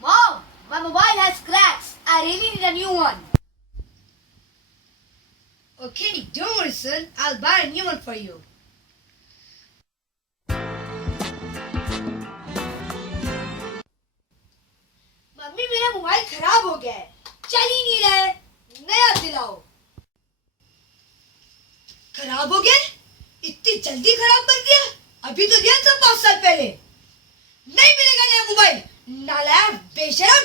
Mom, my mobile has cracks. I really need a new one. Okay, don't worry, son. I'll buy a new one for you. Mummy मेरा मोबाइल खराब हो गया है, चल ही नहीं रहा है, नया दिलाओ। खराब हो गया? इतनी जल्दी खराब कर दिया? अभी तो दिया था 5 साल पहले। नहीं मिलेगा नया मोबाइल, नालायक बेशरम।